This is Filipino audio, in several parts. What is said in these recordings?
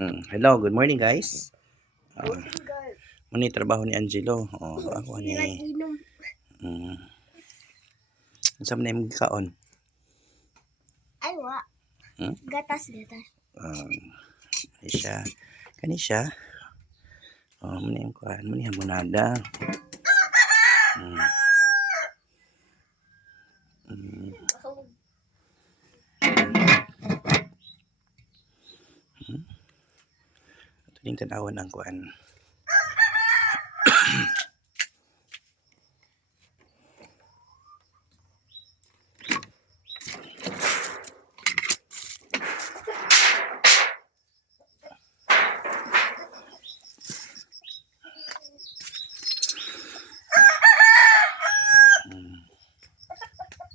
Hello, good morning guys. Muna yung trabaho ni Angelo. Ako ni... Mm, saan mo na yung kaon? Ay, wa. Gatas. Kani siya. Muna yung kaon. Muna yung munada. Ito yung tanawan ng kuan.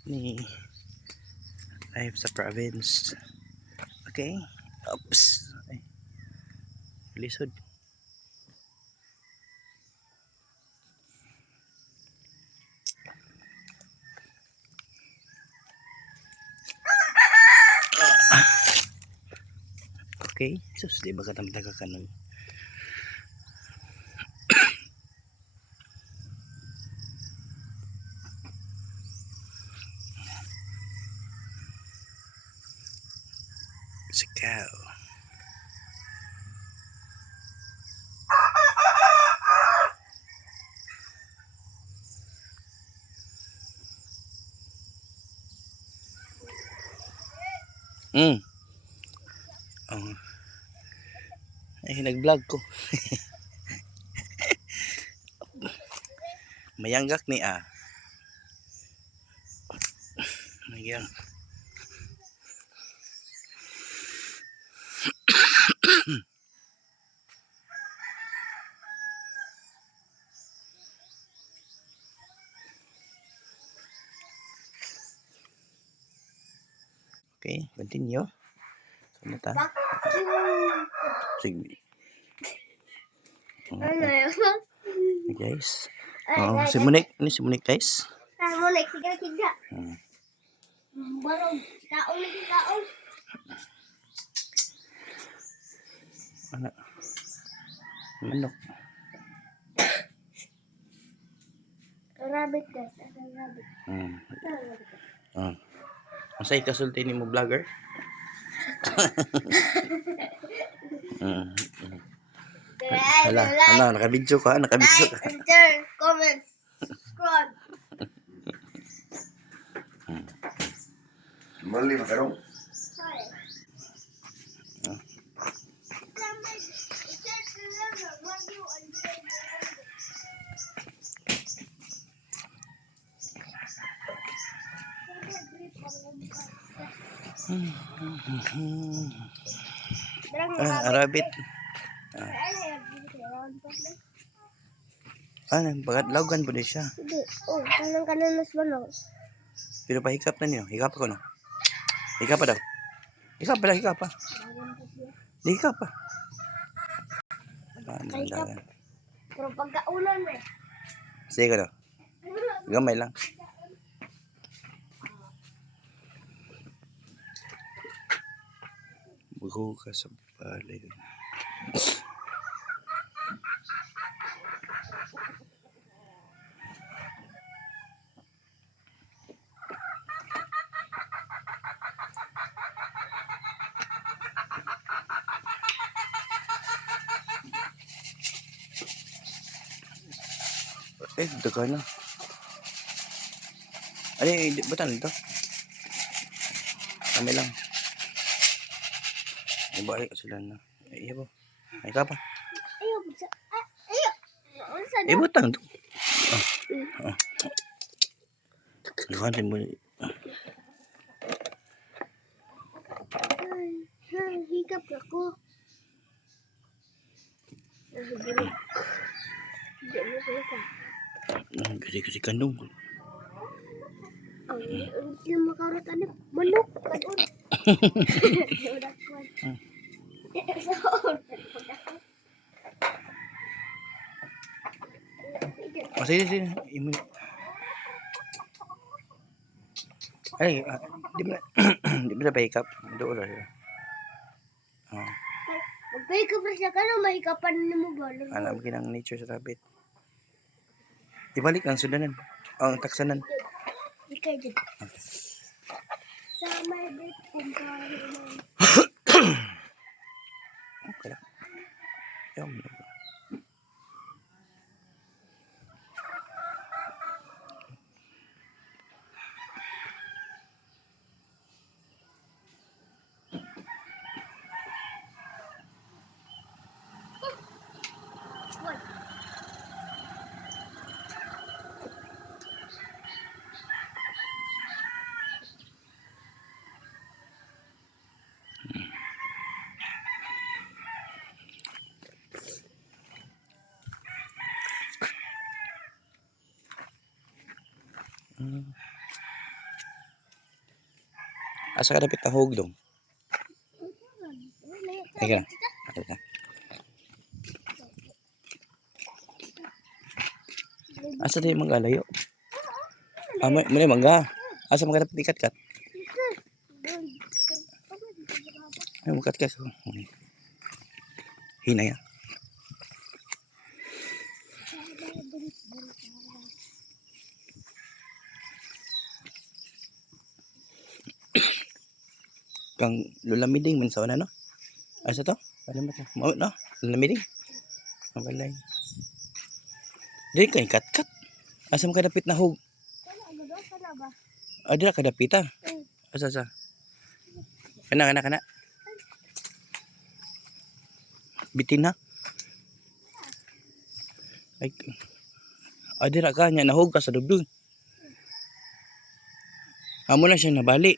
Ni live sa province. Okay. Oops. Ay, lisod. Okay. Sus, di ba katamtaga ka nun? Sikaw. Ay, nag-vlog ko. Mayanggak ni Mayang. Okay, continue. Sumata. Sige. Guys. Si Monique. Ini si Monique guys. Monique, tiga. Barong, kaon lagi kaon. Ano? Manok. Rabbit guys, ada rabbit. Masay kasulti ni mo vlogger? Hala, nakabidyo ka, Like and share, comment, subscribe. Mali makarong. Rabbit. Bagat laugan po siya. Hindi, kanan mas balong. Pero pahikap na niyo, hikap ko no. Hikap pa daw. Hikap pa. Di hikap pa. Pero pagkaulan eh. Sige ko daw. Gamay lang. Buho ka sa balay. Daga na. Batan dito. Kami lang. Ibalik sila na. Iya po. Ay ka pa. Ayaw. Butang to. Luhanin mo. Hikap ako. Kasi kandung. Hindi makarot manok. Sige. Ay, di ba na pahikap? Doon lang. Pagpahikap na siya ka na, mahikapan mo ba? Alam ginang nature sa rabbit. Ibalik ang sudanan. Ang taksanan. Ikaw dyan. Sa may bit kung paano naman. Okay lang. Yum. What? Asa ka dapit tahog dong? Ay ka na. Ay ka na. Asa tayo manggalayo? Muna mangga. Asa mga dapit ikat-kat? Ay, makat-kat. Hinay ah. Kang lulamiding man sa una no? Asa to? Alam mo to? Mao no? Lulamiding. Mabalay. Dili kay kat-kat. Asa mo kadapit na hog? Kana ba? Adira kadapit ah. Asa sa? Kana. Bitin ha? Ay. Adira ka nya nahog ka sa dugdug. Amo na siya nabali.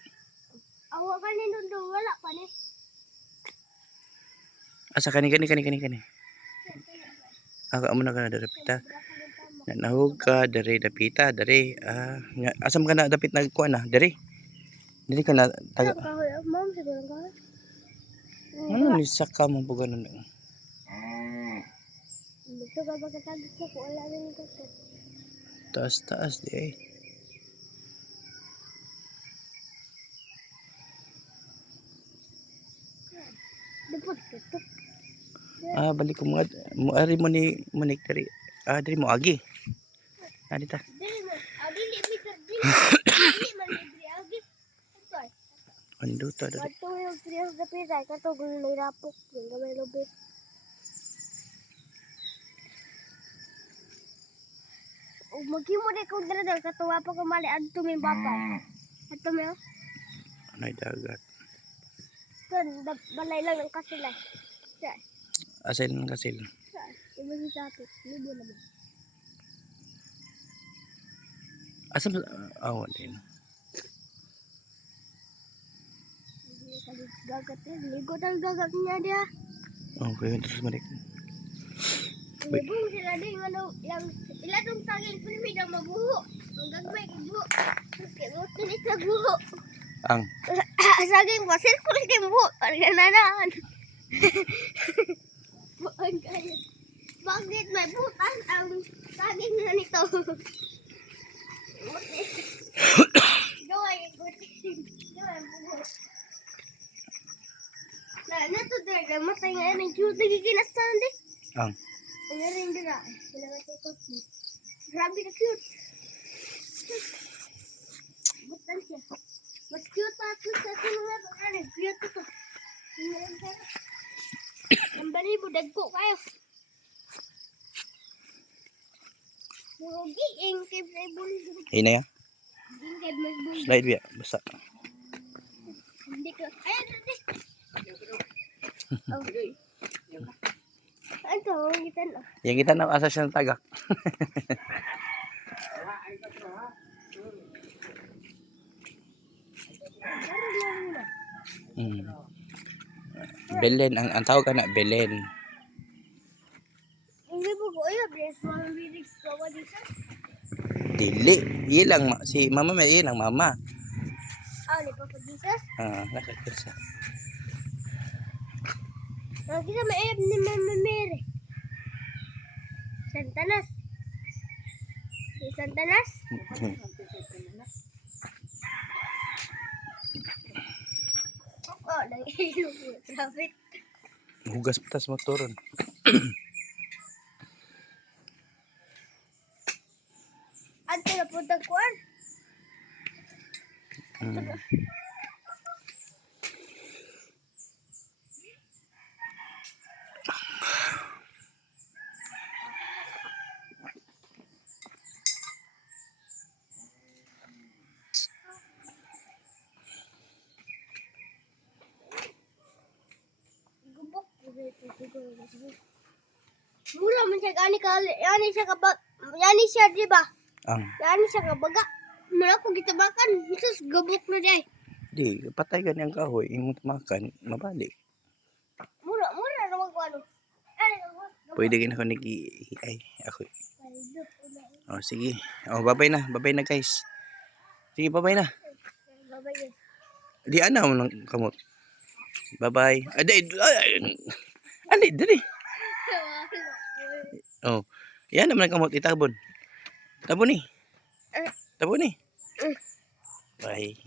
Awa ka ni Nundo, wala pa ni. Asa kani. Ako amo na ka na dapita. Nahog ka dere dapita dere. Asam ka na dapit nagkuan na dere. Dili ka na taga. Mom, siguro ka. Ano ni saka mo po ganun? Gusto ka ba katagis ko kung wala rin ka to? Taas di eh. Dapot ka to. Balik ko mga ari mo ni Monik dere. Dere mo agi. Dita. Dili man, dili Peter, dili man libre agi. Okay. Ando ta dere. Wato yung serious na pizza, kato kung may rapok, yung gamay lobit. Maghimo di kong dala katuwa pa ko mali adto may bapay. Adto may Anay dagat. kan balay lang ang kasilay. Sa, Asil ng kasil. iba si Sapi, libo naman. Asa awan din. Gagat eh, ligo tayo gagat niya dia. Okay, terus balik. Libo sila din ano, yung ilatong taging kulmi daw mabuho. Ang gagmay buho. Kaya mo tinik na buho. Ang Saging pasir kulit kay buho. Pargananaan. Buon kayo. Bakit may butas ang saging na nito? Gaway buti. Gaway buho. Nato dere matay nga ng cute giginastan di. ang Ang ring dira. Kailangan sa ikot mo. Grabe ka cute. Butan siya. Mas cute pa ako sa mga pangalan. Cute ito. Ang balibo, dagko kayo. Huwag yung kay Playboy. hinay ah. Yung kay Playboy. Slide biya basta. Hindi ko. Ayan, dati. Ito, kita na. Yang kita na asa siya ng tagak. Belen ang tawag ka na Belen. Hindi po ko iya, bes. Mga lyrics ko ba dito? Dili, ilang si mama may ilang mama. Ni Papa Jesus. Nakakita. Kita may app ni Mama Mary. Santanas. Si Santanas. Nag-ilog mo. Traffic. Hugas patas motoron. Ante na punta kuan. Hmm. Gubok. Mura man siya gani ka. Yani siya kabag. Yani siya di ba? Ang Yani siya kabaga. Mura ko gitabakan. Sus gubok na di. di patay gani ang kahoy imong makan mabali. Mura naman ko ano. Ano Pwede gina ko ay ako. Oh sige. Oh bye na guys. Sige bye na. Babay. Di ana mo nang kamot. Bye. Aday. Ali dali. Oh. Yan naman ang kamot itabon. Tabon ni. Tabon ni. Bye.